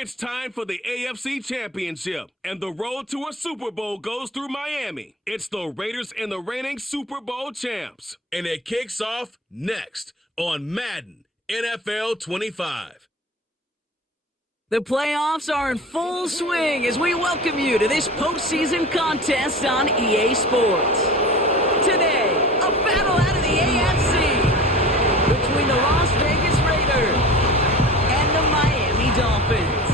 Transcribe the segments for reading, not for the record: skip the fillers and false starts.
It's time for the AFC Championship, and the road to a Super Bowl goes through Miami. It's the Raiders and the reigning Super Bowl champs. And it kicks off next on Madden NFL 25. The playoffs are in full swing as we welcome you to this postseason contest on EA Sports. Today, a battle out of the AFC between the Las Vegas Raiders and the Miami Dolphins.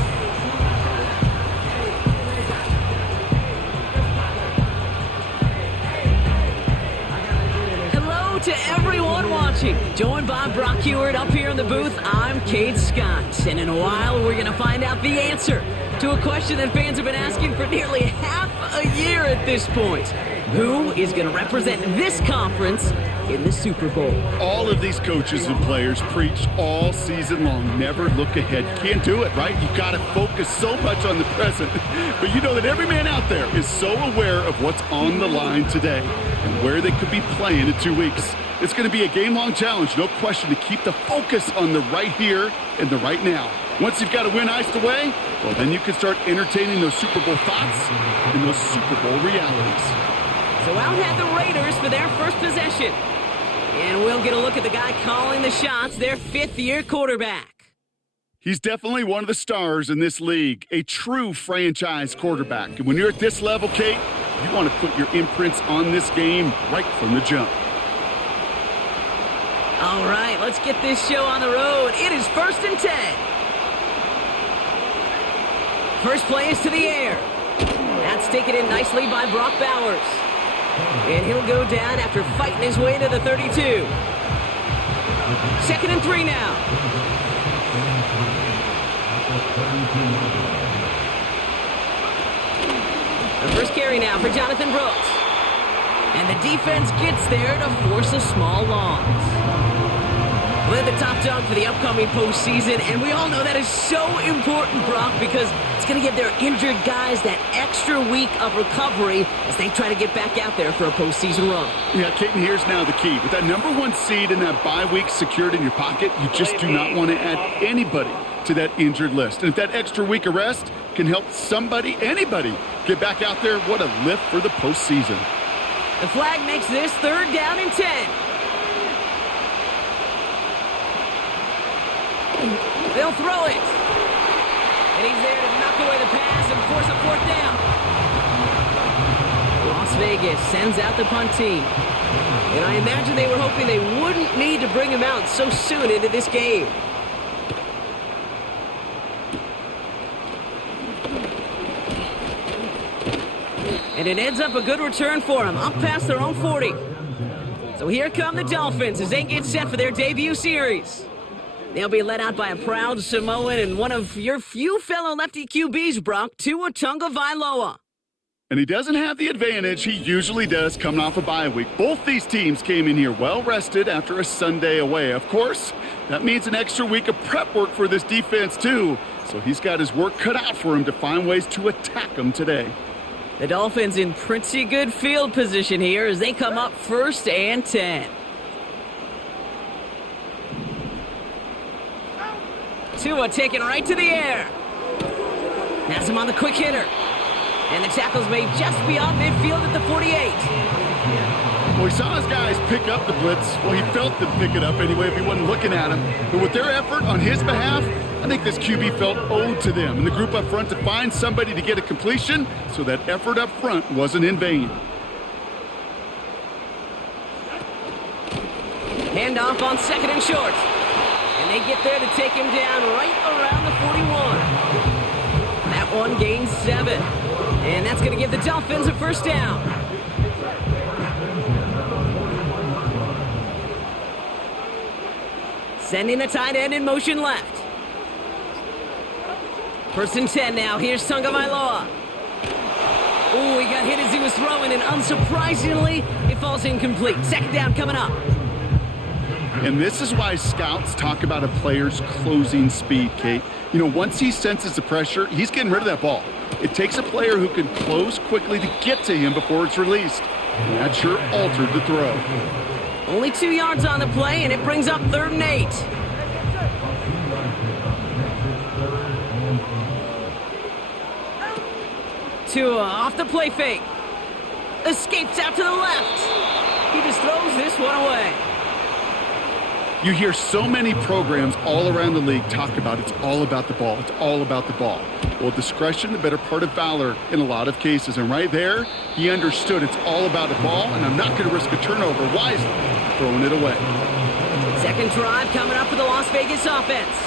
Hello to everyone watching. Joined by Brock Heward up here in the booth, I'm Cade Scott. And in a while, we're going to find out the answer to a question that fans have been asking for nearly half a year at this point. Who is going to represent this conference in the Super Bowl? All of these coaches and players preach all season long, never look ahead. You can't do it, right? You got to focus so much on the present. But you know that every man out there is so aware of what's on the line today and where they could be playing in 2 weeks. It's going to be a game-long challenge, no question, to keep the focus on the right here and the right now. Once you've got a win iced away, well, then you can start entertaining those Super Bowl thoughts and those Super Bowl realities. So out had the Raiders for their first possession. And we'll get a look at the guy calling the shots, their fifth-year quarterback. He's definitely one of the stars in this league, a true franchise quarterback. And when you're at this level, Kate, you want to put your imprints on this game right from the jump. All right, let's get this show on the road. It is 1st and 10. First play is to the air. That's taken in nicely by Brock Bowers. And he'll go down after fighting his way to the 32. 2nd and 3 now. The first carry now for Jonathan Brooks. And the defense gets there to force a small loss. We're the top dog for the upcoming postseason, and we all know that is so important, Brock, because it's going to give their injured guys that extra week of recovery as they try to get back out there for a postseason run. Yeah, Caden, here's now the key. With that number 1 seed and that bye week secured in your pocket, you just do not want to add anybody to that injured list. And if that extra week of rest can help somebody, anybody, get back out there, what a lift for the postseason. The flag makes this 3rd down and 10. They'll throw it. And he's there to knock away the pass and force a 4th down. Las Vegas sends out the punt team. And I imagine they were hoping they wouldn't need to bring him out so soon into this game. And it ends up a good return for them, up past their own 40. So here come the Dolphins as they get set for their debut series. They'll be led out by a proud Samoan and one of your few fellow lefty QBs, Brock, Tua Tagovailoa. And he doesn't have the advantage he usually does coming off a bye week. Both these teams came in here well-rested after a Sunday away. Of course, that means an extra week of prep work for this defense, too. So he's got his work cut out for him to find ways to attack them today. The Dolphins in pretty good field position here as they come up 1st and 10. Tua taken right to the air. Has him on the quick hitter. And the tackle's made just beyond midfield at the 48. Well, he saw his guys pick up the blitz. Well, he felt them pick it up anyway if he wasn't looking at him. But with their effort on his behalf, I think this QB felt owed to them and the group up front to find somebody to get a completion, so that effort up front wasn't in vain. Handoff on 2nd and short. And they get there to take him down right around the 41. That one gains 7. And that's going to give the Dolphins a 1st down. Sending the tight end in motion left. 1st and 10 now. Here's Tagovailoa. Ooh, he got hit as he was throwing, and unsurprisingly, it falls incomplete. 2nd down coming up. And this is why scouts talk about a player's closing speed, Kate. You know, once he senses the pressure, he's getting rid of that ball. It takes a player who can close quickly to get to him before it's released. And that sure altered the throw. Only 2 yards on the play, and it brings up 3rd and 8. to off the play fake. Escapes out to the left. He just throws this one away. You hear so many programs all around the league talk about it's all about the ball. It's all about the ball. Well, discretion, the better part of valor in a lot of cases. And right there, he understood it's all about the ball, and I'm not going to risk a turnover wisely, throwing it away. Second drive coming up for the Las Vegas offense.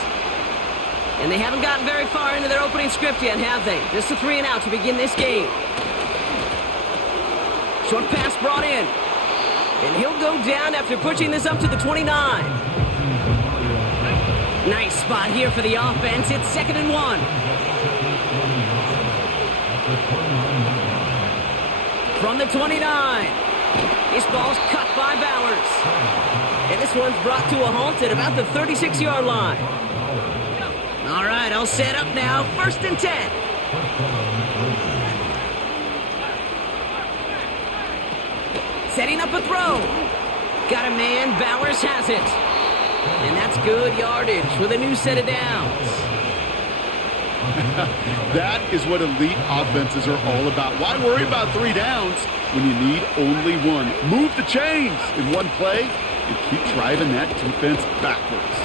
And they haven't gotten very far into their opening script yet, have they? Just a 3 and out to begin this game. Short pass brought in. And he'll go down after pushing this up to the 29. Nice spot here for the offense. It's 2nd and 1. From the 29. This ball's cut by Bowers. And this one's brought to a halt at about the 36-yard line. All right, I'll set up now. 1st and 10. Setting up a throw. Got a man. Bowers has it. And that's good yardage with a new set of downs. That is what elite offenses are all about. Why worry about 3 downs when you need only 1? Move the chains in one play and keep driving that defense backwards.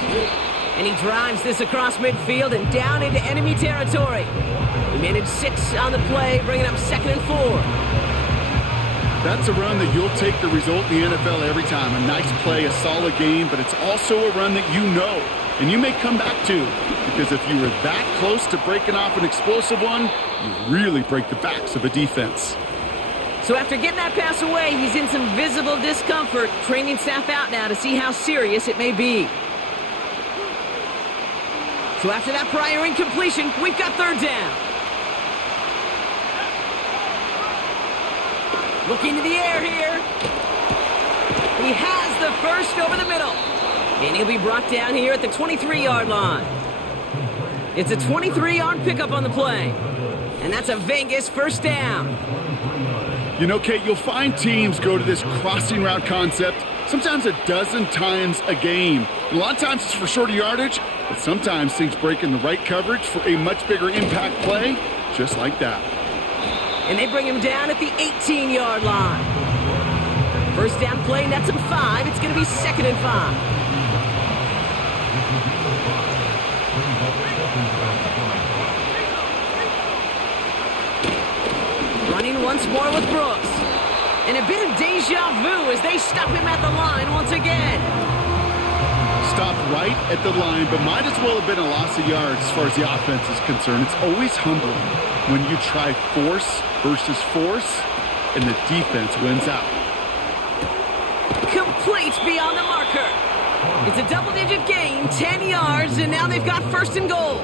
And he drives this across midfield and down into enemy territory. He managed 6 on the play, bringing up 2nd and 4. That's a run that you'll take the result in the NFL every time. A nice play, a solid game, but it's also a run that you know and you may come back to, because if you were that close to breaking off an explosive one, you really break the backs of a defense. So after getting that pass away, he's in some visible discomfort. Training staff out now to see how serious it may be. So after that prior incompletion, we've got 3rd down. Looking to the air here. He has the first over the middle. And he'll be brought down here at the 23-yard line. It's a 23-yard pickup on the play. And that's a Vegas 1st down. You know, Kate, you'll find teams go to this crossing route concept sometimes a dozen times a game. And a lot of times it's for shorter yardage, but sometimes things break in the right coverage for a much bigger impact play, just like that. And they bring him down at the 18-yard line. 1st down play, nets him 5. It's going to be 2nd and 5. Running once more with Brooks. And a bit of deja vu as they stop him at the line once again. Stopped right at the line, but might as well have been a loss of yards as far as the offense is concerned. It's always humbling when you try force versus force, and the defense wins out. Complete beyond the marker. It's a double-digit gain, 10 yards, and now they've got 1st and goal.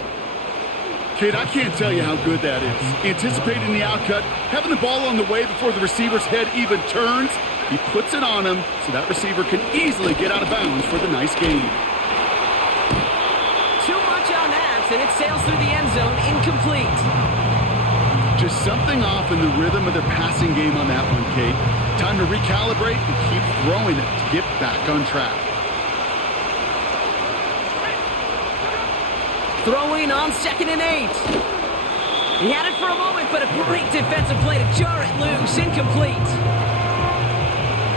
Kate, I can't tell you how good that is. Anticipating the outcut, having the ball on the way before the receiver's head even turns, he puts it on him so that receiver can easily get out of bounds for the nice gain. Too much on that, and it sails through the end zone, incomplete. Just something off in the rhythm of their passing game on that one, Kate. Time to recalibrate and keep throwing it to get back on track. Throwing on 2nd and 8. He had it for a moment, but a great defensive play to jar it loose. Incomplete.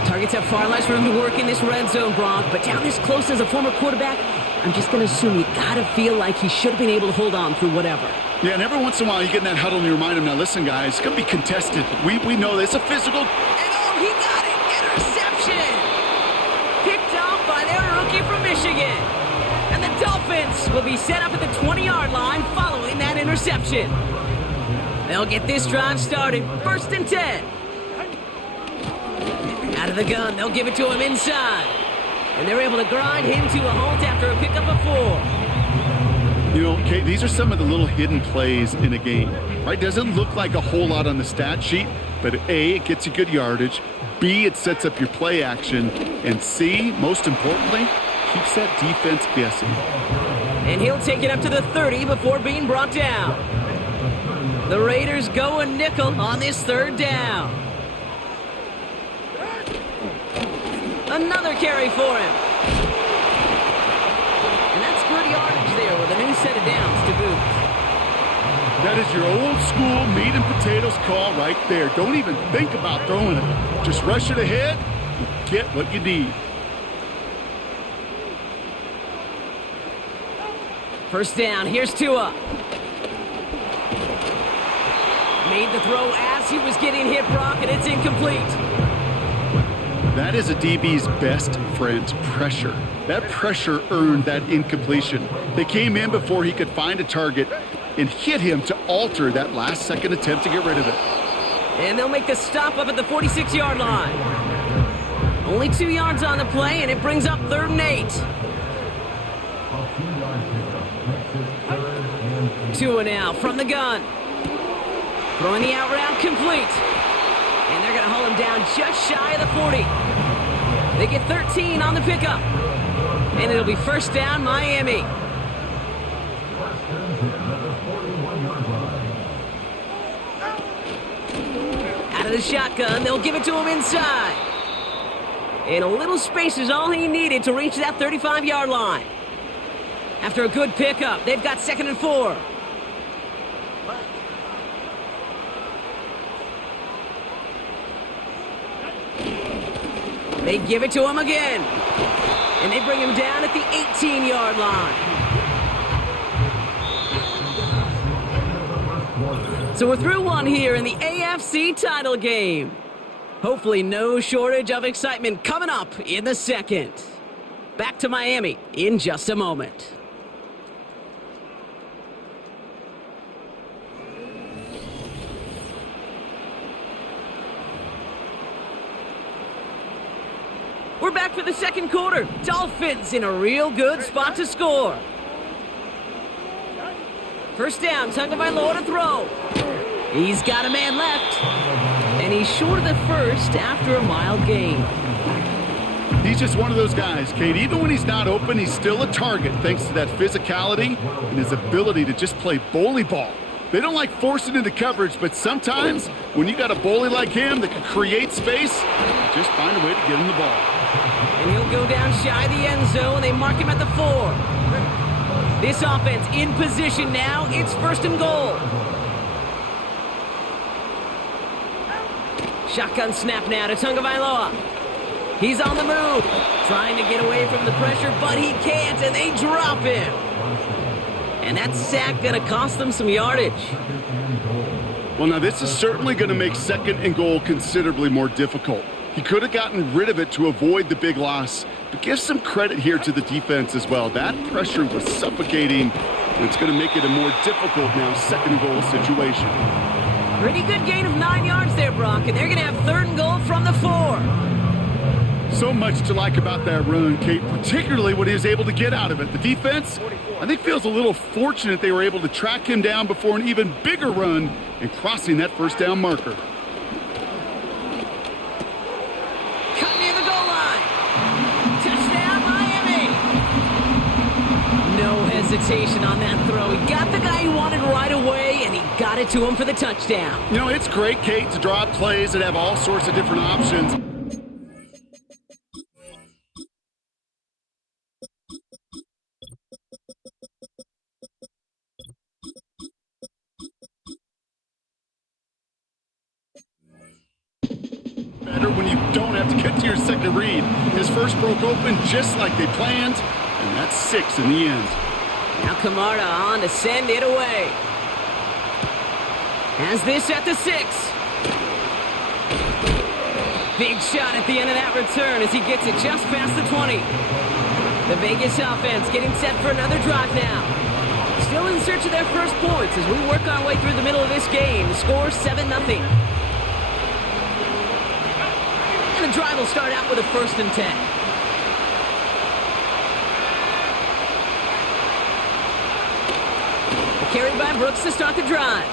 Targets have far less room to work in this red zone, Brock, but down this close as a former quarterback, I'm just going to assume you got to feel like he should have been able to hold on through whatever. Yeah, and every once in a while you get in that huddle and you remind him, now listen, guys, it's going to be contested. We know this. It's a physical. And oh, he got it! Interception! Picked off by their rookie from Michigan. And the Dolphins will be set up at the 20-yard line following that interception. They'll get this drive started. 1st and 10. Out of the gun, they'll give it to him inside. And they're able to grind him to a halt after a pickup of 4. You know, Kate, these are some of the little hidden plays in a game, right? Doesn't look like a whole lot on the stat sheet, but A, it gets you good yardage. B, it sets up your play action. And C, most importantly, keeps that defense guessing. And he'll take it up to the 30 before being brought down. The Raiders go a nickel on this 3rd down. Another carry for him. And that's good yardage there with a new set of downs to boot. That is your old school meat and potatoes call right there. Don't even think about throwing it. Just rush it ahead and get what you need. First down, here's Tua. Made the throw as he was getting hit, Brock, and it's incomplete. That is a DB's best friend, pressure. That pressure earned that incompletion. They came in before he could find a target and hit him to alter that last-second attempt to get rid of it. And they'll make the stop up at the 46-yard line. Only 2 yards on the play, and it brings up 3rd and 8. Tua now from the gun. Throwing the out route complete. And they're going to hull him down just shy of the 40. They get 13 on the pickup. And it'll be first down, Miami. Out of the shotgun, they'll give it to him inside. And a little space is all he needed to reach that 35-yard line. After a good pickup, they've got 2nd and 4. They give it to him again. And they bring him down at the 18-yard line. So we're through one here in the AFC title game. Hopefully no shortage of excitement coming up in the second. Back to Miami in just a moment. We're back for the second quarter. Dolphins in a real good spot to score. First down, Tagovailoa to throw. He's got a man left. And he's short of the first after a mild gain. He's just one of those guys, Kate. Even when he's not open, he's still a target thanks to that physicality and his ability to just play bully ball. They don't like forcing into coverage, but sometimes when you got a bully like him that can create space, just find a way to get him the ball. And he'll go down shy of the end zone. They mark him at the 4. This offense in position now. It's 1st and goal. Shotgun snap now to Tagovailoa. He's on the move, trying to get away from the pressure, but he can't, and they drop him. And that sack going to cost them some yardage. Well, now this is certainly going to make 2nd and goal considerably more difficult. He could have gotten rid of it to avoid the big loss, but give some credit here to the defense as well. That pressure was suffocating, and it's going to make it a more difficult now 2nd and goal situation. Pretty good gain of 9 yards there, Brock, and they're going to have 3rd and goal from the 4. So much to like about that run, Kate, particularly what he was able to get out of it. The defense, I think, feels a little fortunate they were able to track him down before an even bigger run and crossing that 1st down marker. Cut near the goal line. Touchdown, Miami. No hesitation on that throw. He got the guy he wanted right away, and he got it to him for the touchdown. You know, it's great, Kate, to draw up plays that have all sorts of different options. Better when you don't have to get to your second read. His first broke open just like they planned, and that's 6 in the end. Now Camarda on to send it away. Has this at the 6. Big shot at the end of that return as he gets it just past the 20. The Vegas offense getting set for another drive now. Still in search of their first points as we work our way through the middle of this game. The score 7-0. The drive will start out with a 1st and 10. Carried by Brooks to start the drive.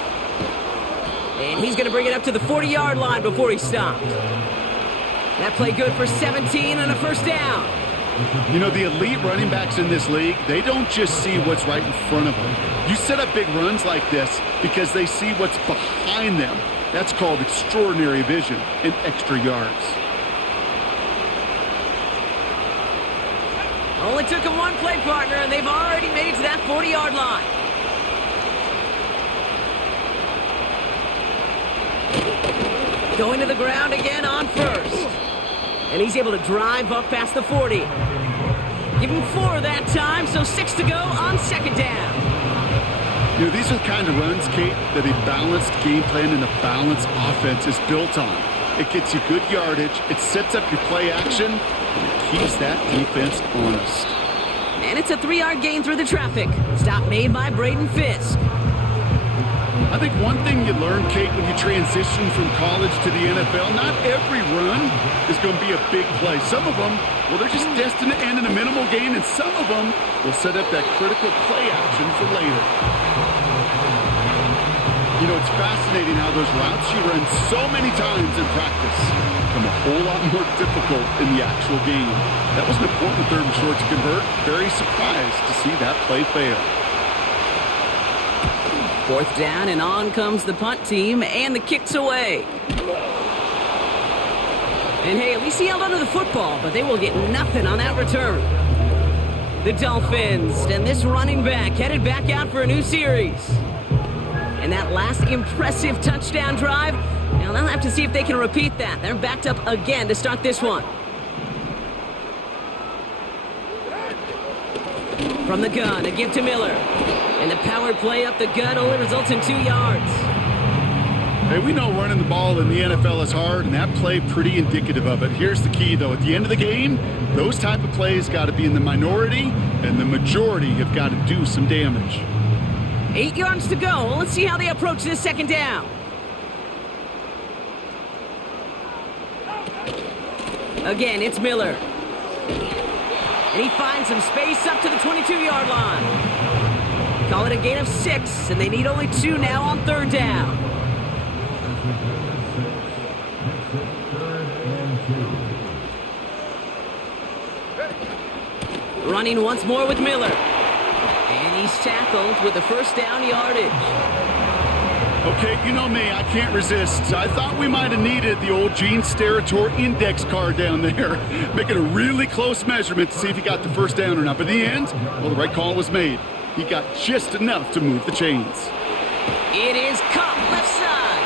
And he's going to bring it up to the 40-yard line before he stopped. That play good for 17 and a 1st down. You know, the elite running backs in this league, they don't just see what's right in front of them. You set up big runs like this because they see what's behind them. That's called extraordinary vision and extra yards. Only took him one play partner, and they've already made it to that 40-yard line. Going to the ground again on first. And he's able to drive up past the 40. Give him 4 that time, so 6 to go on second down. You know, these are the kind of runs, Kate, that a balanced game plan and a balanced offense is built on. It gets you good yardage, it sets up your play action, and it keeps that defense honest. And it's a 3-yard gain through the traffic. Stop made by Braden Fisk. I think one thing you learn, Kate, when you transition from college to the NFL, not every run is going to be a big play. Some of them, well, they're just destined to end in a minimal gain, and some of them will set up that critical play action for later. You know, it's fascinating how those routes you run so many times in practice become a whole lot more difficult in the actual game. That was an important 3rd and short to convert. Very surprised to see that play fail. 4th down, and on comes the punt team, and the kick's away. And hey, at least he held onto the football, but they will get nothing on that return. The Dolphins and this running back headed back out for a new series. And that last impressive touchdown drive, now they'll have to see if they can repeat that. They're backed up again to start this one. From the gun, a give to Miller. And the power play up the gut only results in 2 yards. Hey, we know running the ball in the NFL is hard, and that play pretty indicative of it. Here's the key, though. At the end of the game, those type of plays got to be in the minority, and the majority have got to do some damage. 8 yards to go. Let's see how they approach this second down. Again, it's Miller. And he finds some space up to the 22-yard line. Call it a gain of 6, and they need only 2 now on 3rd down. Running once more with Miller. And he's tackled with the 1st down yardage. Okay, you know me, I can't resist. I thought we might have needed the old Gene Steratore index card down there. Making a really close measurement to see if he got the 1st down or not. But in the end, well, the right call was made. He got just enough to move the chains. It is caught left side.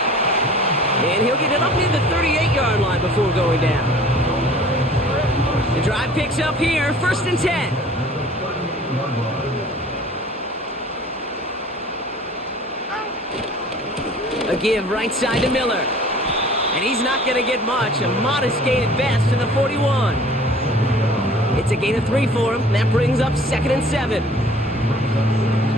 And he'll get it up near the 38-yard line before going down. The drive picks up here, 1st and 10. A give right side to Miller. And he's not going to get much. A modest gain at best to the 41. It's a gain of 3 for him. That brings up 2nd and 7.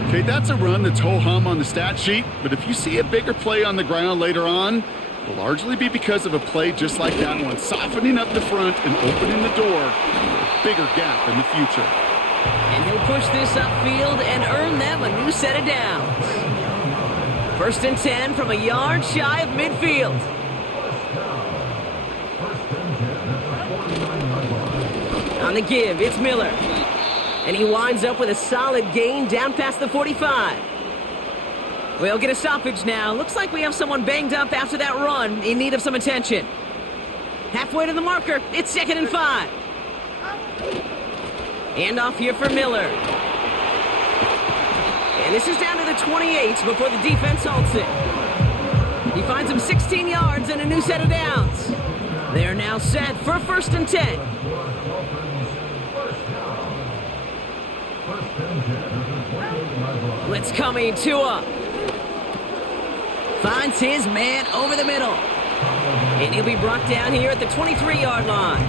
Okay, that's a run that's ho-hum on the stat sheet, but if you see a bigger play on the ground later on, it'll largely be because of a play just like that one, softening up the front and opening the door for a bigger gap in the future. And he'll push this upfield and earn them a new set of downs. 1st and 10 from a yard shy of midfield. On the give, it's Miller. And he winds up with a solid gain down past the 45. We'll get a stoppage now. Looks like we have someone banged up after that run in need of some attention. Halfway to the marker, it's 2nd and 5. And off here for Miller. And this is down to the 28 before the defense halts it. He finds him 16 yards and a new set of downs. They're now set for 1st and 10. Blitz coming, Tua. Finds his man over the middle. And he'll be brought down here at the 23-yard line.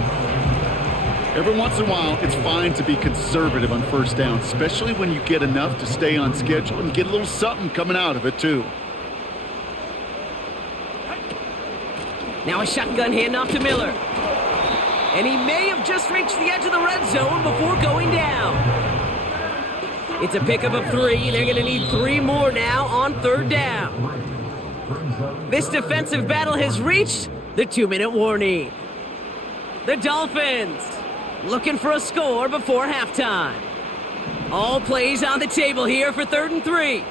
Every once in a while, it's fine to be conservative on 1st down, especially when you get enough to stay on schedule and get a little something coming out of it, too. Now a shotgun handoff to Miller. And he may have just reached the edge of the red zone before going down. It's a pickup of 3. They're going to need 3 more now on 3rd down. This defensive battle has reached the 2-minute warning. The Dolphins looking for a score before halftime. All plays on the table here for 3rd and 3.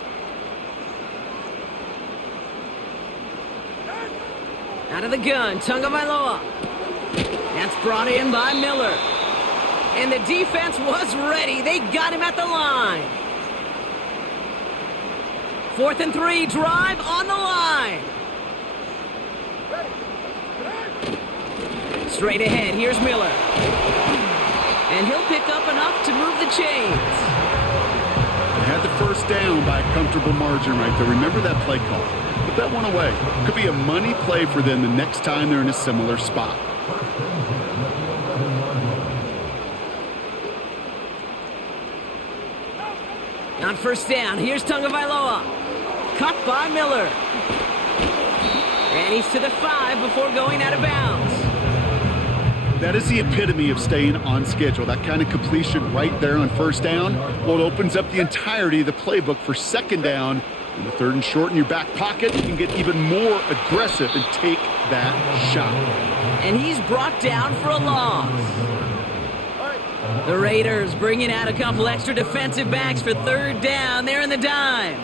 Out of the gun, Tagovailoa. That's brought in by Miller. And the defense was ready. They got him at the line. 4th and 3, drive on the line. Straight ahead, here's Miller. And he'll pick up enough to move the chains. They had the first down by a comfortable margin right there. Remember that play call. Put that one away. Could be a money play for them the next time they're in a similar spot. On first down, here's Tagovailoa. Cut by Miller. And he's to the 5 before going out of bounds. That is the epitome of staying on schedule. That kind of completion right there on first down. Well, it opens up the entirety of the playbook for second down. In the third and short in your back pocket, you can get even more aggressive and take that shot. And he's brought down for a loss. The Raiders bringing out a couple extra defensive backs for third down. They're in the dime.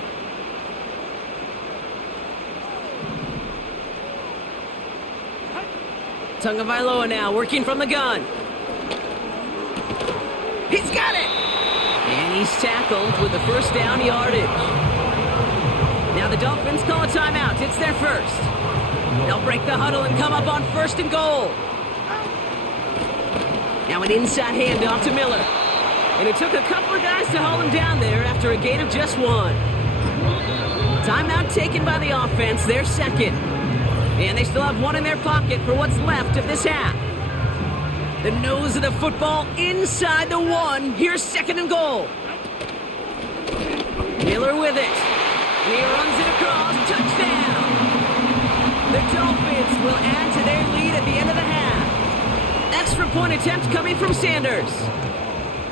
Tagovailoa now working from the gun. He's got it! And he's tackled with the first down yardage. Now the Dolphins call a timeout. It's their first. They'll break the huddle and come up on first and goal. Now an inside handoff to Miller. And it took a couple of guys to hold him down there after a gain of just 1. Timeout taken by the offense, their second. And they still have 1 in their pocket for what's left of this half. The nose of the football inside the 1. Here's second and goal. Miller with it. And he runs it across. Touchdown. The Dolphins will add to their lead at the end of the half. Extra point attempt coming from Sanders.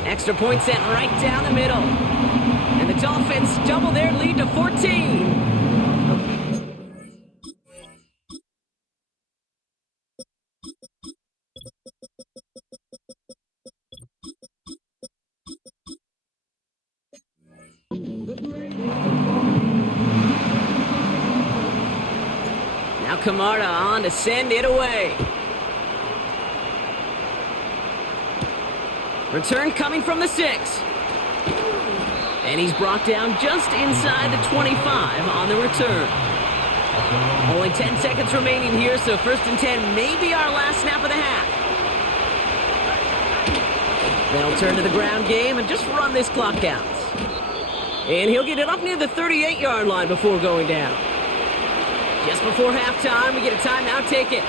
Extra point sent right down the middle. And the Dolphins double their lead to 14. Now Camarda on to send it away. Return coming from the 6. And he's brought down just inside the 25 on the return. Only 10 seconds remaining here, so first and 10 may be our last snap of the half. They'll turn to the ground game and just run this clock out. And he'll get it up near the 38-yard line before going down. Just before halftime, we get a timeout taken.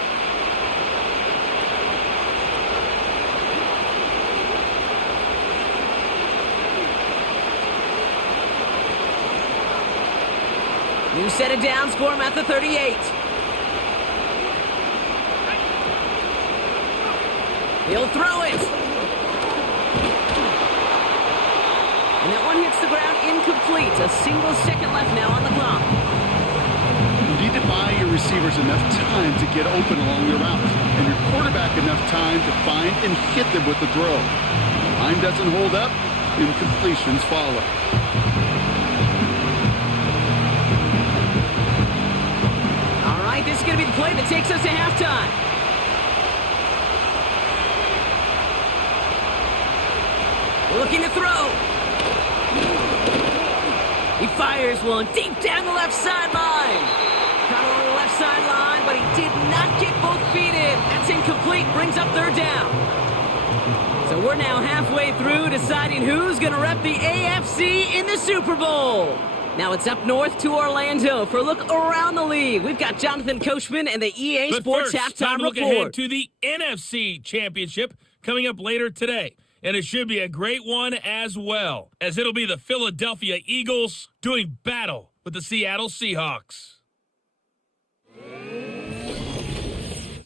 New set of downs for him at the 38. He'll throw it. And that one hits the ground incomplete. A single second left now on the clock. You need to buy your receivers enough time to get open along their route, and your quarterback enough time to find and hit them with the throw. Line doesn't hold up, incompletions follow. All right, this is going to be the play that takes us to halftime. Looking to throw. He fires one deep down the left sideline. Caught along the left sideline, but he did not get both feet in. That's incomplete, brings up third down. So we're now halfway through deciding who's going to rep the AFC in the Super Bowl. Now it's up north to Orlando for a look around the league. We've got Jonathan Coachman and the EA Sports halftime look report. ahead to the NFC Championship coming up later today. And it should be a great one as well, as it'll be the Philadelphia Eagles doing battle with the Seattle Seahawks.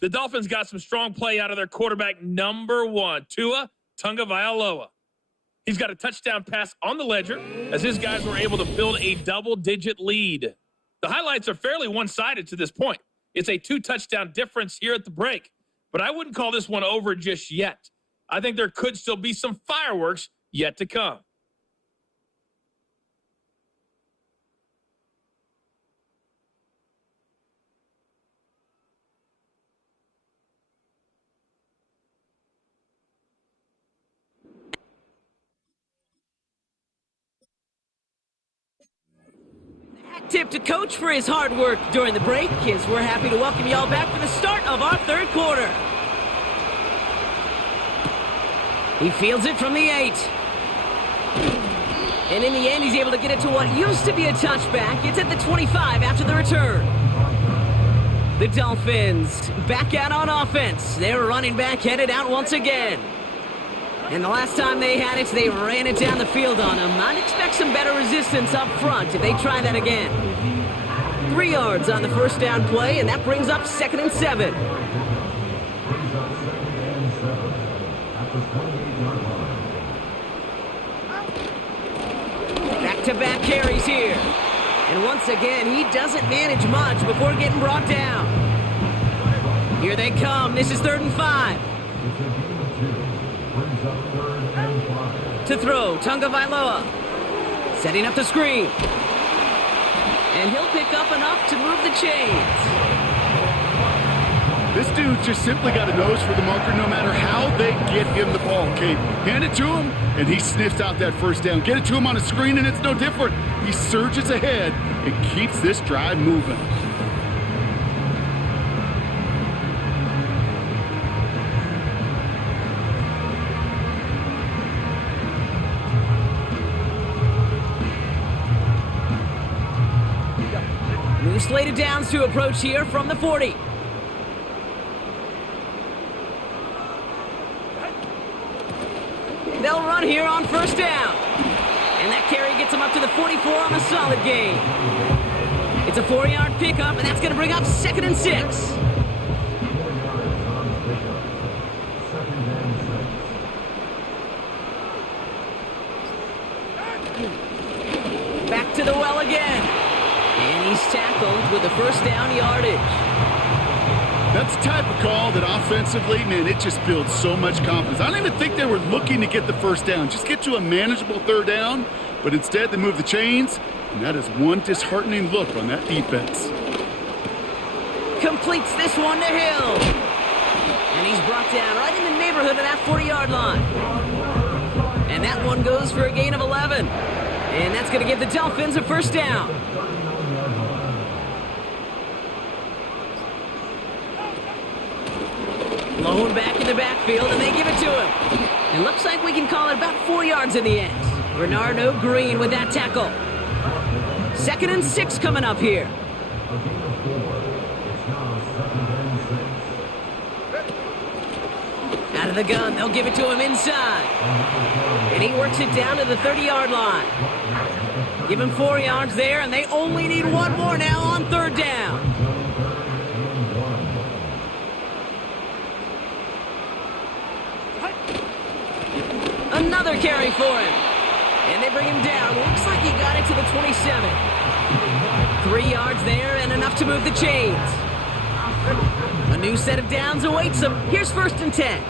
The Dolphins got some strong play out of their quarterback, number 1, Tua Tagovailoa. He's got a touchdown pass on the ledger as his guys were able to build a double-digit lead. The highlights are fairly one-sided to this point. It's a 2-touchdown difference here at the break, but I wouldn't call this one over just yet. I think there could still be some fireworks yet to come. Tip to Coach for his hard work during the break, as we're happy to welcome y'all back for the start of our third quarter. He fields it from the 8. And in the end, he's able to get it to what used to be a touchback. It's at the 25 after the return. The Dolphins back out on offense. Their running back headed out once again. And the last time they had it, they ran it down the field on him. I'd expect some better resistance up front if they try that again. 3 yards on the first down play, and that brings up 2nd and 7. Back-to-back carries here. And once again, he doesn't manage much before getting brought down. Here they come. This is 3rd and 5. To throw, Tunga Vailoa. Setting up the screen. And he'll pick up enough to move the chains. This dude just simply got a nose for the marker no matter how they get him the ball, Kate. Hand it to him, and he sniffs out that first down. Get it to him on a screen, and it's no different. He surges ahead and keeps this drive moving. New slated downs to approach here from the 40. They'll run here on first down. And that carry gets them up to the 44 on the solid gain. It's a 4-yard pickup, and that's going to bring up 2nd and 6. Back to the well again. And he's tackled with the first down yardage. That's the type of call that offensively, man, it just builds so much confidence. I don't even think they were looking to get the first down. Just get to a manageable 3rd down, but instead they move the chains, and that is one disheartening look on that defense. Completes this one to Hill. And he's brought down right in the neighborhood of that 40-yard line. And that one goes for a gain of 11. And that's going to give the Dolphins a first down. Lone back in the backfield, and they give it to him. It looks like we can call it about 4 yards in the end. Bernardo Green with that tackle. 2nd and 6 coming up here. Out of the gun, they'll give it to him inside. And he works it down to the 30-yard line. Give him 4 yards there, and they only need 1 more now on 3rd down. Another carry for him. And they bring him down. Looks like he got it to the 27. 3 yards there and enough to move the chains. A new set of downs awaits him. Here's 1st and 10.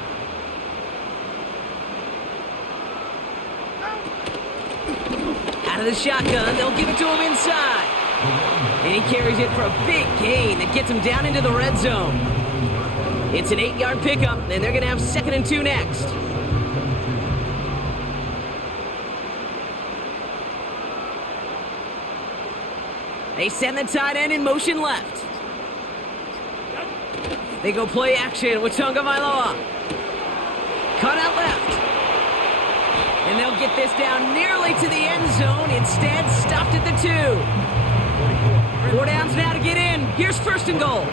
Out of the shotgun, they'll give it to him inside. And he carries it for a big gain that gets him down into the red zone. It's an 8-yard pickup, and they're going to have 2nd and 2 next. They send the tight end in motion left. They go play action with Tunga Vailoa. Cut out left. And they'll get this down nearly to the end zone. Instead, stopped at the 2. 4 downs now to get in. Here's 1st and goal.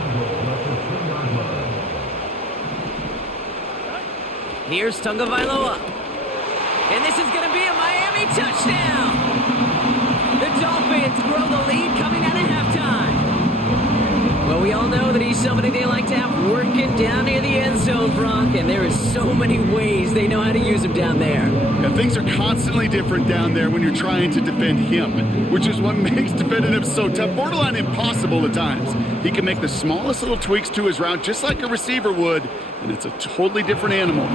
Here's Tunga Vailoa. And this is going to be a Miami touchdown. The Dolphins grow the lead coming out of halftime. Well, we all know that he's somebody they like to have working down near the end zone, Bronk, and there is so many ways they know how to use him down there. Yeah, things are constantly different down there when you're trying to defend him, which is what makes defending him so tough, borderline impossible at times. He can make the smallest little tweaks to his route just like a receiver would, and it's a totally different animal.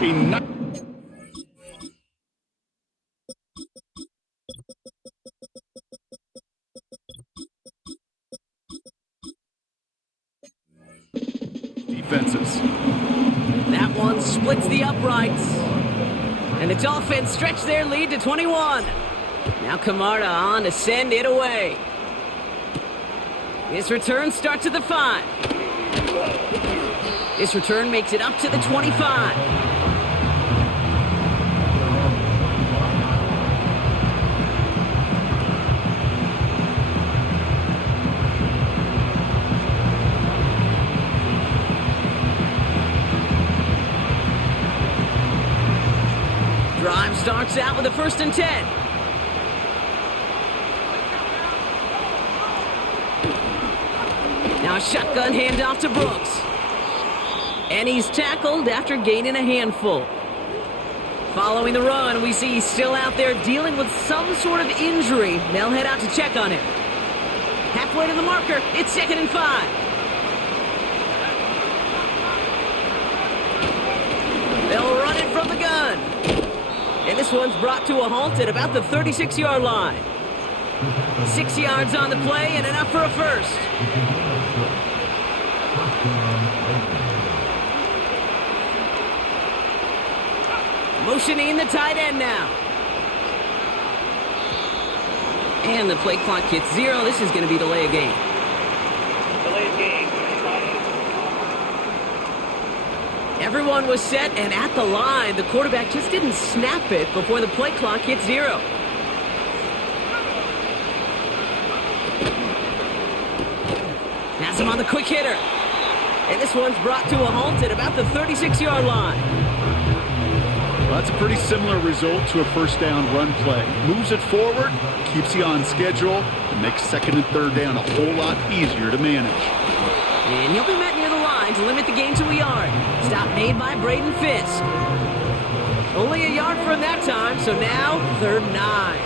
Defenses. That one splits the uprights. And the Dolphins stretch their lead to 21. Now Camarda on to send it away. This return starts at the 5. This return makes it up to the 25. Drive starts out with a 1st and 10. Now a shotgun handoff to Brooks. And he's tackled after gaining a handful. Following the run, we see he's still out there dealing with some sort of injury. They'll head out to check on him. Halfway to the marker, it's 2nd and 5. They'll run it from the gun. And this one's brought to a halt at about the 36-yard line. 6 yards on the play and enough for a first. Motioning the tight end now. And the play clock hits 0. This is going to be delay of game. Delay of game. Everyone was set and at the line. The quarterback just didn't snap it before the play clock hit 0. Has him on the quick hitter. And this one's brought to a halt at about the 36-yard line. Well, that's a pretty similar result to a 1st down run play. Moves it forward, keeps you on schedule, and makes 2nd and 3rd down a whole lot easier to manage. And he'll be met near the line to limit the gain to a yard. Stop made by Braden Fisk. Only a yard for him that time, so now 3rd and 9.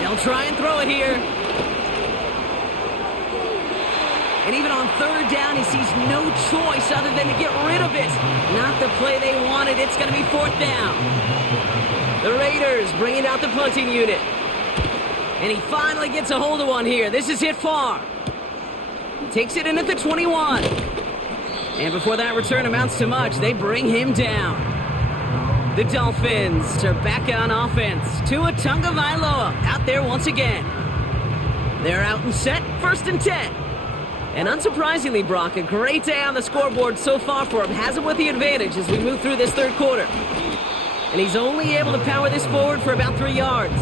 They'll try and throw it here. And even on 3rd down, he sees no choice other than to get rid of it. Not the play they wanted. It's going to be 4th down. The Raiders bringing out the punting unit. And he finally gets a hold of one here. This is hit far. Takes it in at the 21. And before that return amounts to much, they bring him down. The Dolphins are back on offense. Tua Tagovailoa out there once again. They're out and set, 1st and 10. And unsurprisingly, Brock, a great day on the scoreboard so far for him. Has him with the advantage as we move through this 3rd quarter. And he's only able to power this forward for about 3 yards.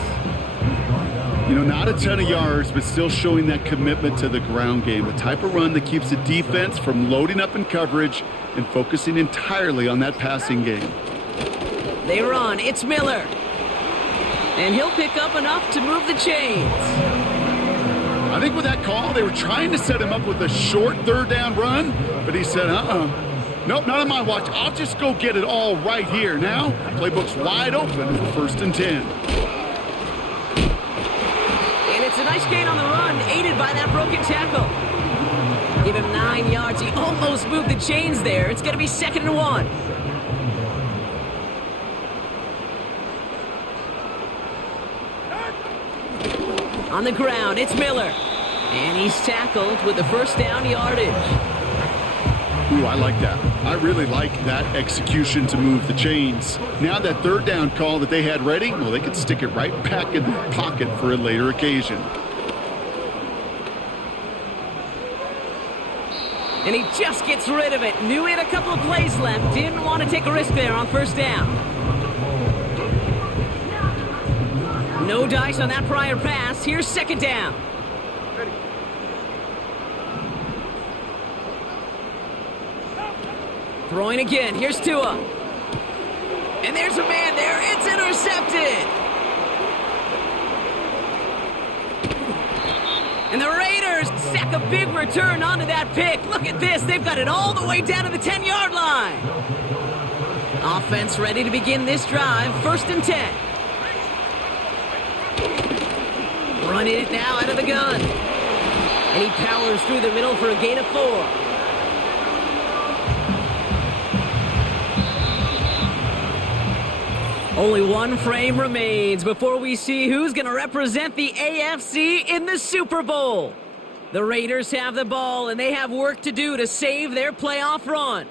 You know, not a ton of yards, but still showing that commitment to the ground game. The type of run that keeps the defense from loading up in coverage and focusing entirely on that passing game. They run. It's Miller. And he'll pick up enough to move the chains. I think with that call, they were trying to set him up with a short 3rd down run, but he said, nope, not on my watch. I'll just go get it all right here. Now, playbook's wide open for 1st and 10. And it's a nice gain on the run, aided by that broken tackle. Give him 9 yards. He almost moved the chains there. It's going to be 2nd and 1. On the ground, it's Miller. And he's tackled with the 1st down yardage. Ooh, I like that. I really like that execution to move the chains. Now that 3rd down call that they had ready, well, they could stick it right back in the pocket for a later occasion. And he just gets rid of it. Knew he had a couple of plays left. Didn't want to take a risk there on 1st down. No dice on that prior pass. Here's 2nd down. Throwing again. Here's Tua. And there's a man there. It's intercepted. And the Raiders sack a big return onto that pick. Look at this. They've got it all the way down to the 10-yard line. Offense ready to begin this drive. 1st and 10. Running it now out of the gun. And he powers through the middle for a gain of 4. Only one frame remains before we see who's going to represent the AFC in the Super Bowl. The Raiders have the ball, and they have work to do to save their playoff run.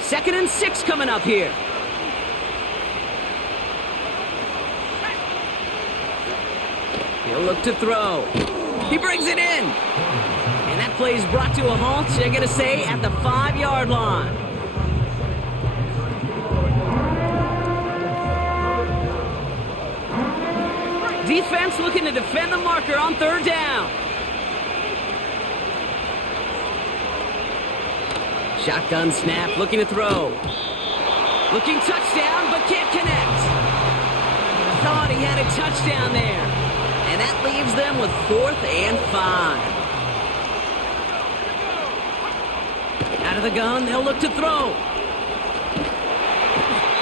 Second and 6 coming up here. He'll look to throw. He brings it in. And that play is brought to a halt, they're going to say, at the 5-yard line. defense looking to defend the marker on third down. Shotgun snap, looking to throw. Looking touchdown, but can't connect. Thought he had a touchdown there. And that leaves them with 4th and 5. Out of the gun, they'll look to throw.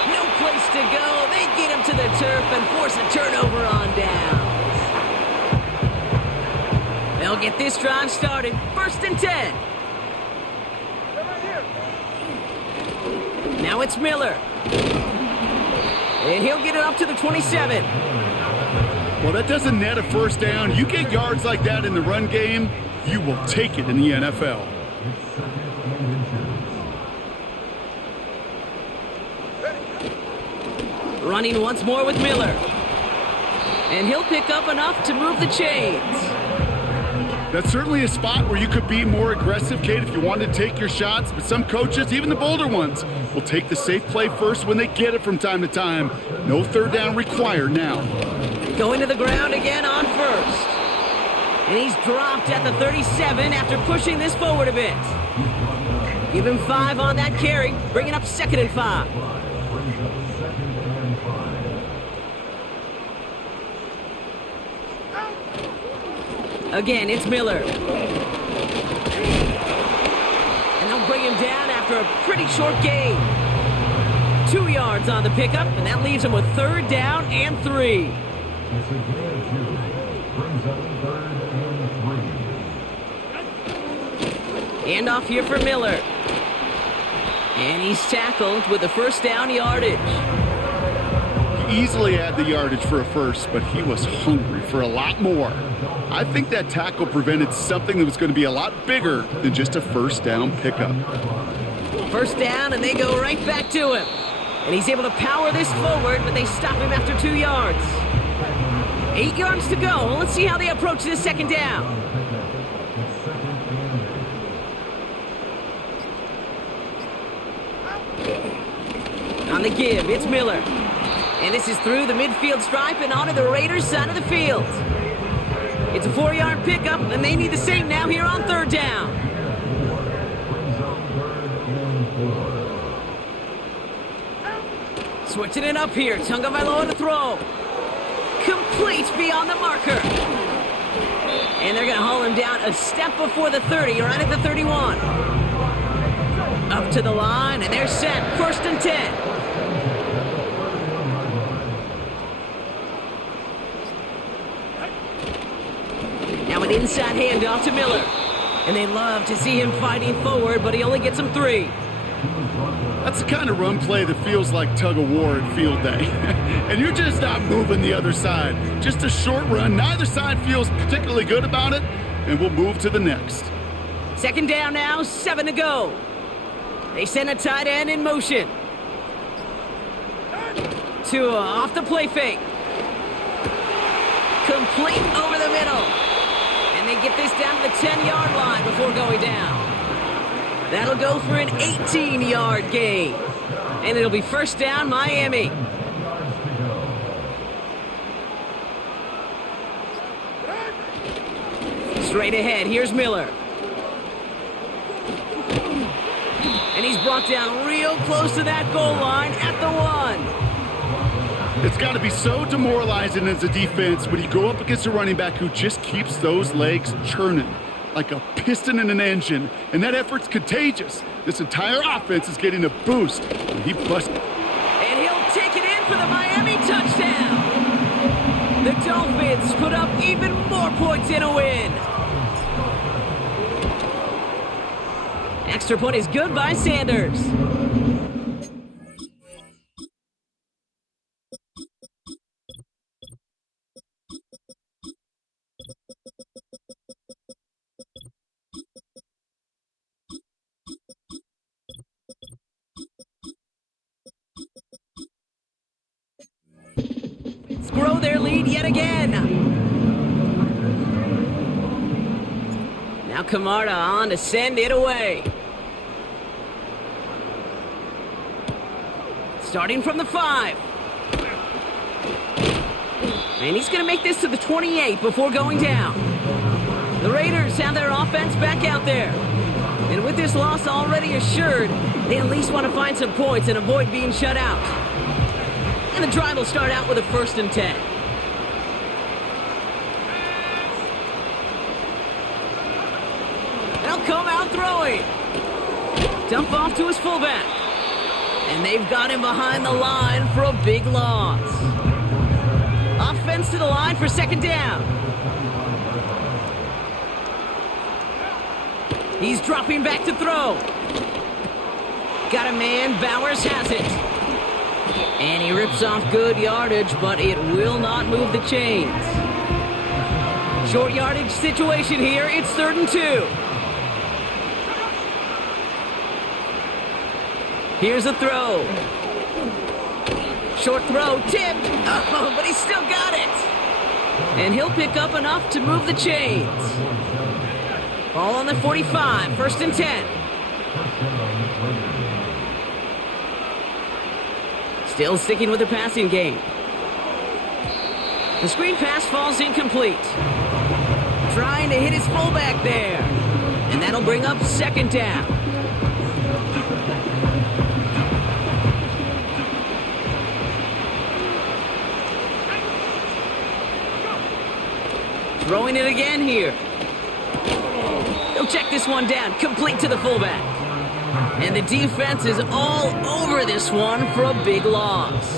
No place to go. They get him to the turf and force a turnover on downs. They'll get this drive started. 1st and 10. Now it's Miller. And he'll get it up to the 27. Well, that doesn't net a first down. You get yards like that in the run game, you will take it in the NFL. Running once more with Miller. And he'll pick up enough to move the chains. That's certainly a spot where you could be more aggressive, Kate, if you wanted to take your shots. But some coaches, even the bolder ones, will take the safe play first when they get it from time to time. No third down required now. Going to the ground again on first. And he's dropped at the 37 after pushing this forward a bit. Give him 5 on that carry, bringing up 2nd and 5. Again, it's Miller. And they'll bring him down after a pretty short gain. 2 yards on the pickup, and that leaves him with 3rd down and 3. And off here for Miller. And he's tackled with the 1st down yardage. Easily had the yardage for a first, but he was hungry for a lot more. I think that tackle prevented something that was going to be a lot bigger than just a 1st down pickup. 1st down, and they go right back to him. And he's able to power this forward, but they stop him after 2 yards. 8 yards to go. Let's see how they approach this 2nd down. On the give, it's Miller. And this is through the midfield stripe and onto the Raiders' side of the field. It's a 4-yard pickup, and they need the same now here on 3rd down. Switching it up here. Tagovailoa to throw. Complete beyond the marker. And they're going to haul him down a step before the 30, right at the 31. Up to the line, and they're set. 1st and 10. Now an inside handoff to Miller. And they love to see him fighting forward, but he only gets him 3. That's the kind of run play that feels like tug of war at field day. And you're just not moving the other side. Just a short run. Neither side feels particularly good about it, and we'll move to the next. 2nd down now, 7 to go. They send a tight end in motion. Tua off the play fake. Complete over the middle. And they get this down to the 10-yard line before going down. That'll go for an 18-yard gain. And it'll be 1st down, Miami. Straight ahead, here's Miller. And he's brought down real close to that goal line at the 1. It's got to be so demoralizing as a defense when you go up against a running back who just keeps those legs churning like a piston in an engine, and that effort's contagious. This entire offense is getting a boost when he busts. And he'll take it in for the Miami touchdown. The Dolphins put up even more points in a win. Extra point is good by Sanders. Let's grow their lead yet again. Now Camarda on to send it away. Starting from the 5. And he's going to make this to the 28 before going down. The Raiders have their offense back out there. And with this loss already assured, they at least want to find some points and avoid being shut out. And the drive will start out with a 1st and 10. They'll come out throwing. Dump off to his fullback. And they've got him behind the line for a big loss. Offense to the line for 2nd down. He's dropping back to throw. Got a man, Bowers has it. And he rips off good yardage, but it will not move the chains. Short yardage situation here, it's 3rd and 2. Here's a throw. Short throw, tipped. Oh, but he's still got it. And he'll pick up enough to move the chains. Ball on the 45, 1st and 10. Still sticking with the passing game. The screen pass falls incomplete. Trying to hit his fullback there. And that'll bring up 2nd down. Throwing it again here. He'll check this one down, complete to the fullback. And the defense is all over this one for a big loss.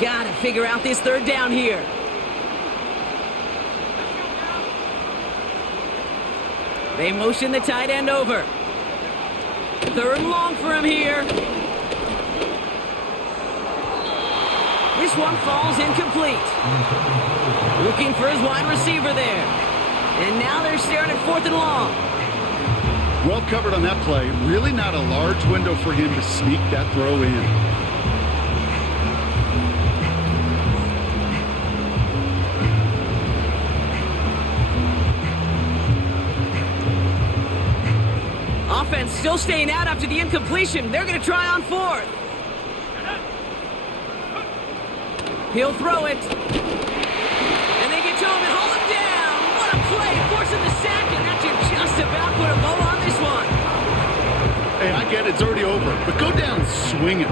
Gotta figure out this 3rd down here. They motion the tight end over. 3rd and long for him here. This one falls incomplete. Looking for his wide receiver there. And now they're staring at 4th and long. Well covered on that play. Really not a large window for him to sneak that throw in. Offense still staying out after the incompletion. They're going to try on 4th. He'll throw it. And they get to him and hold him down. What a play, forcing the sack, and that should just about put a bow on this one. Hey, I get it, it's already over, but go down swinging.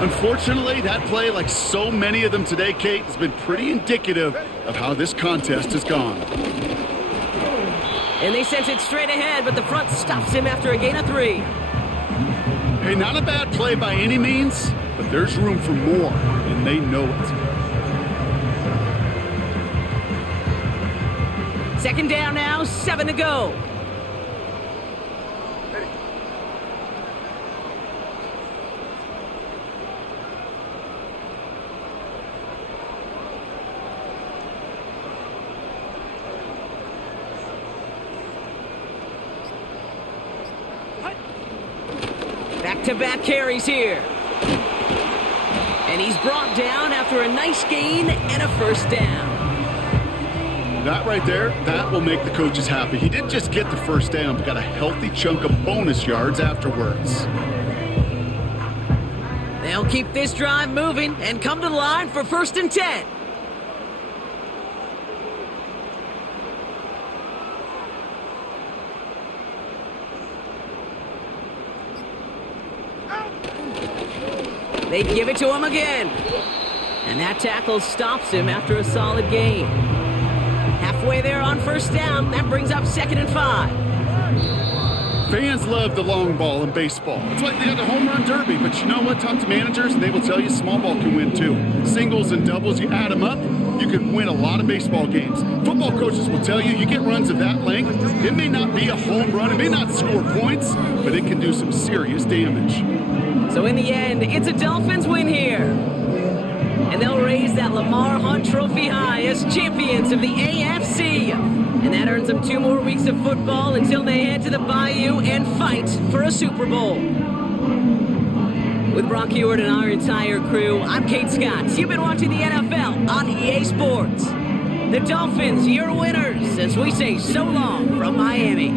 Unfortunately, that play, like so many of them today, Kate, has been pretty indicative of how this contest has gone. And they sent it straight ahead, but the front stops him after a gain of 3. Hey, not a bad play by any means, but there's room for more, and they know it. 2nd down now, 7 to go. Back-to-back carries here. And he's brought down after a nice gain and a 1st down. That right there, that will make the coaches happy. He didn't just get the 1st down, but got a healthy chunk of bonus yards afterwards. They'll keep this drive moving and come to the line for 1st and 10. They give it to him again. And that tackle stops him after a solid gain. Halfway there on 1st down, that brings up 2nd and 5. Fans love the long ball in baseball. It's like they had the home run derby, but you know what? Talk to managers and they will tell you small ball can win too. Singles and doubles, you add them up, you can win a lot of baseball games. Football coaches will tell you get runs of that length. It may not be a home run, it may not score points, but it can do some serious damage. So in the end, it's a Dolphins win here. And they'll raise that Lamar Hunt Trophy high as champions of the AFC. And that earns them 2 more weeks of football until they head to the Bayou and fight for a Super Bowl. With Brock Ewart and our entire crew, I'm Kate Scott. You've been watching the NFL on EA Sports. The Dolphins, your winners, as we say so long from Miami.